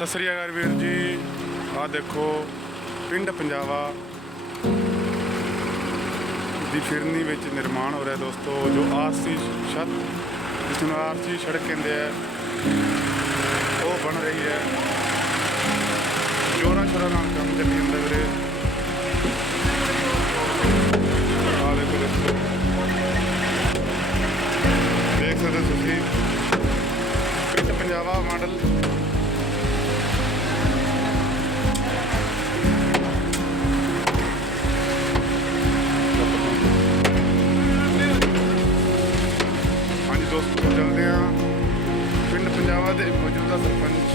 ਸਤਿ ਸ੍ਰੀ ਅਕਾਲ ਵੀਰ ਜੀ। ਆਹ ਦੇਖੋ, ਪਿੰਡ ਪੰਜਾਵਾ ਦੀ ਫਿਰਨੀ ਵਿੱਚ ਨਿਰਮਾਣ ਹੋ ਰਿਹਾ ਦੋਸਤੋ। ਜੋ ਆਰਸੀ ਛੱਤ, ਜਿਸ ਨੂੰ ਆਰਸੀ ਸੜਕ ਕਹਿੰਦੇ ਆ, ਉਹ ਬਣ ਰਹੀ ਹੈ। ਜੋਰਾਂ ਸ਼ੋਰਾਂ ਨਾਲ ਕੰਮ ਚੱਲੀ ਜਾਂਦਾ ਵੀਰੇ। ਆਹ ਦੇਖੋ ਦੋਸਤੋ। ਦੇਖ ਸਕਦੇ ਹੋ ਤੁਸੀਂ। ਪਿੰਡ ਪੰਜਾਵਾ ਮਾਡਲ ਪਿੰਡ ਦੇ ਮੌਜੂਦਾ ਸਰਪੰਚ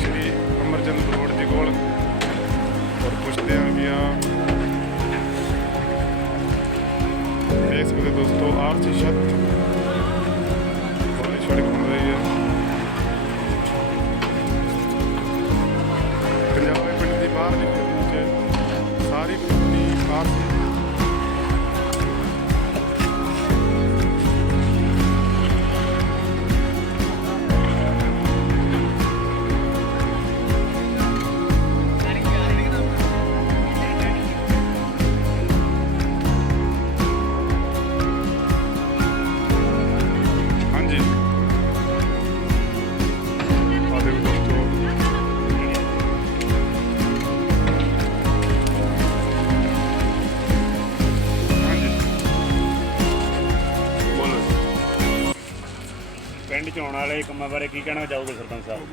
ਸ਼੍ਰੀ ਅਮਰਚੰਦ ਬਰੋੜ ਜੀ ਕੋਲ। ਔਰ ਪੁੱਛਦੇ ਹਾਂ ਕਿ ਆ ਦੇਖ ਸਕਦੇ ਦੋਸਤੋ ਆਰਸੀ ਛੱਤ ਪਿੰਡ ਚ ਆਉਣ ਵਾਲੇ ਕੰਮਾਂ ਬਾਰੇ ਕੀ ਕਹਿਣਾ ਚਾਹੋਗੇ ਸਰਪੰਚ ਸਾਹਿਬ?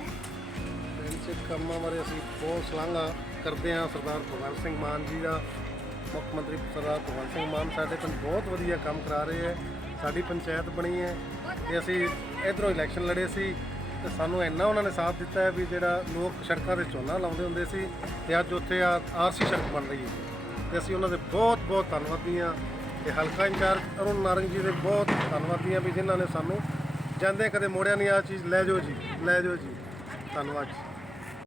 ਪਿੰਡ 'ਚ ਕੰਮਾਂ ਬਾਰੇ ਅਸੀਂ ਬਹੁਤ ਸ਼ਲਾਘਾ ਕਰਦੇ ਹਾਂ, ਸਰਦਾਰ ਭਗਵੰਤ ਸਿੰਘ ਮਾਨ ਜੀ ਦਾ, ਮੁੱਖ ਮੰਤਰੀ ਸਰਦਾਰ ਭਗਵੰਤ ਸਿੰਘ ਮਾਨ ਸਾਡੇ ਪਿੰਡ ਬਹੁਤ ਵਧੀਆ ਕੰਮ ਕਰਾ ਰਹੇ ਹੈ, ਸਾਡੀ ਪੰਚਾਇਤ ਬਣੀ ਹੈ ਤੇ ਅਸੀਂ ਇਧਰੋਂ ਇਲੈਕਸ਼ਨ ਲੜੇ ਸੀ ਤੇ ਸਾਨੂੰ ਇੰਨਾ ਉਹਨਾਂ ਨੇ ਸਾਥ ਦਿੱਤਾ ਹੈ ਵੀ ਜਿਹੜਾ ਲੋਕ ਸੜਕਾਂ ਤੇ ਝੋਨਾ ਲਾਉਂਦੇ ਹੁੰਦੇ ਸੀ ਤੇ ਅੱਜ ਉੱਥੇ ਆ ਆਰਸੀ ਸੜਕ ਬਣ ਰਹੀ ਹੈ। ਤੇ ਅਸੀਂ ਉਹਨਾਂ ਦੇ ਬਹੁਤ ਬਹੁਤ ਧੰਨਵਾਦੀ ਹਾਂ ਤੇ ਹਲਕਾ ਇੰਚਾਰਜ ਅਰੁਣ ਨਾਰੰਗ ਜੀ ਦੇ ਬਹੁਤ ਧੰਨਵਾਦੀ ਹਾਂ ਵੀ ਜਿਨ੍ਹਾਂ ਨੇ ਸਾਨੂੰ ਜਾਂਦੇ ਕਦੇ ਮੋੜਿਆ ਨਹੀਂ ਆ ਚੀਜ਼ ਲੈ ਜਾਓ ਜੀ ਲੈ ਜਾਓ ਜੀ। ਧੰਨਵਾਦ ਜੀ।